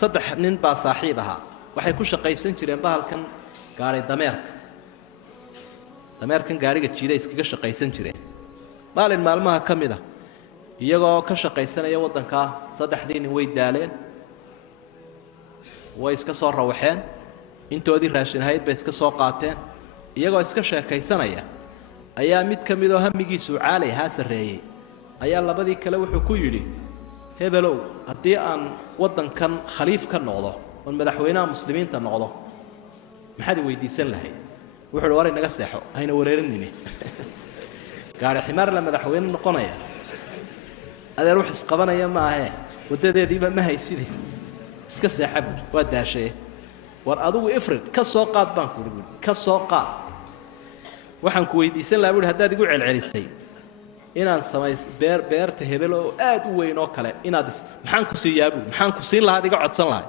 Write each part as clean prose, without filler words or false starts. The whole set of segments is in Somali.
saddex nin baa saaxiib ahaa waxay ku shaqaysan jireen bahalkan gaari dameerkan gaariga jiida iskaga shaqaysan jireen maalin maalmaha ka mid ah iyagoo ka shaqaysanaya waddanka saddexdii nin way daaleen way iska soo rawaxeen intoodii raashin ahayd bay iska soo qaateen iyagoo iska sheekaysanaya ayaa mid ka mid oo hamigiisu caalay haa sarreeyey ayaa labadii kale wuxuu ku yidhi hebelow haddii aan waddankan khaliif ka noqdo oon madaxweynaha muslimiinta noqdo maxaad i weydiisan lahayd wuxuu hi war inaga seexo hayna wareerinayne gaari ximaar la madaxweyne noqonaya adeer wax isqabanaya ma ahee waddadeediiba ma haysine iska seexa buuri waa daashee war adigu ifrid ka soo qaad baan kuuhi buuri ka soo qaad waxaan ku weydiisan lahaa buuri haddaad igu celcelisay inaan samays beerta hebel oo aad u weyn oo kale inaad maxaan ku siiyaa buuri maxaan ku siin lahaa iga codsan lahay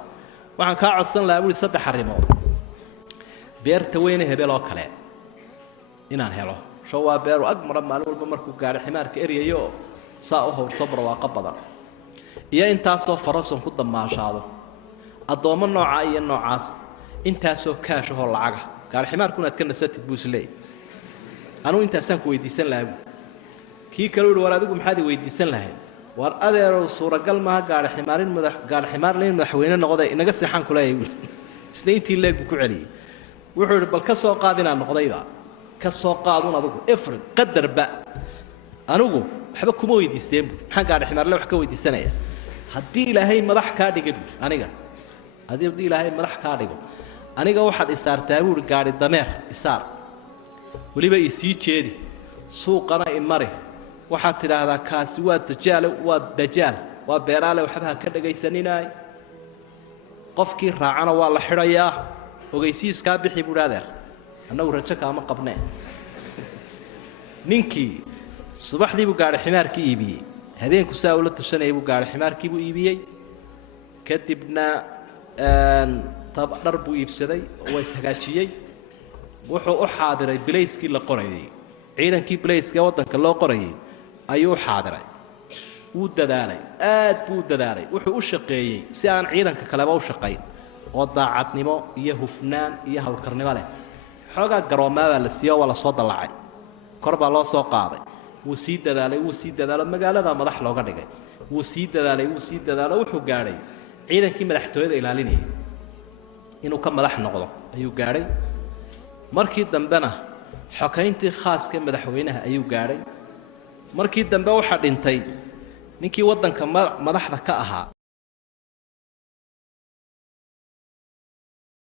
waxaan kaa codsan lahaa buuri saddex arrimood beerta weyne hebel oo kale inaan helo soo waa beeru agmara maalin walba markuu gaari ximaarka eryayo saa u howrto barwaaqo badan iyo intaasoo farason ku damaashaado addoommo noocaa iyo noocaas intaasoo kaashahoo lacaga gaari ximaarku inaad ka nasatid buu isleeyay anugu intaasaan ku weydiisan lahaa buuri kii kale u hi war adigu maxaad i weydiisan lahayd war adeerow suuragal maaha gaari ximaarle in madaxweyne noqday inaga seexaan ku leeyahay buuri isna intii leeg buu ku celiyey wuxuu yidhi bal ka soo qaad inaan noqdayba ka soo qaadun adigu ifrid qadarba anigu waxba kuma weydiisteen buuri maxaan gaari ximaarle wax ka weydiisanaya haddii ilaahay madax kaa dhiga buuri aniga haddii ilaahay madax kaa dhigo aniga waxaad isaartaa buuri gaari dameer isaar weliba isii jeedi suuqana imari waxaad tidhaahdaa kaasi waa dajaal waa beeraale waxbaha ka dhagaysaninaay qofkii raacana waa la xidhayaa ogeysiiskaa bixi buuhi adeer annagu rajo kaama qabnee ninkii subaxdii buu gaari ximaarkii iibiyey habeenku saa ula tashanayay buu gaari ximaarkii buu iibiyey kadibna dhar buu iibsaday oo waa ishagaajiyey wuxuu u xaadiray bilayskii la qorayay ciidankii bilayska waddanka loo qorayay ayuu u xaadiray wuu dadaalay aad buu u dadaalay wuxuu u shaqeeyey si aan ciidanka kaleba u shaqayn oo daacadnimo iyo hufnaan iyo hawlkarnimo leh xoogaa garoomaa baa la siiyo waa la soo dallacay kor baa loo soo qaaday wuu sii dadaalo magaalada madax looga dhigay wuu sii dadaalo wuxuu gaadhay ciidankii madaxtooyada ilaalinayay inuu ka madax noqdo ayuu gaadhay markii dambena xokayntii khaaska madaxweynaha ayuu gaadhay markii dambe waxaa dhintay ninkii waddanka madaxda ka ahaa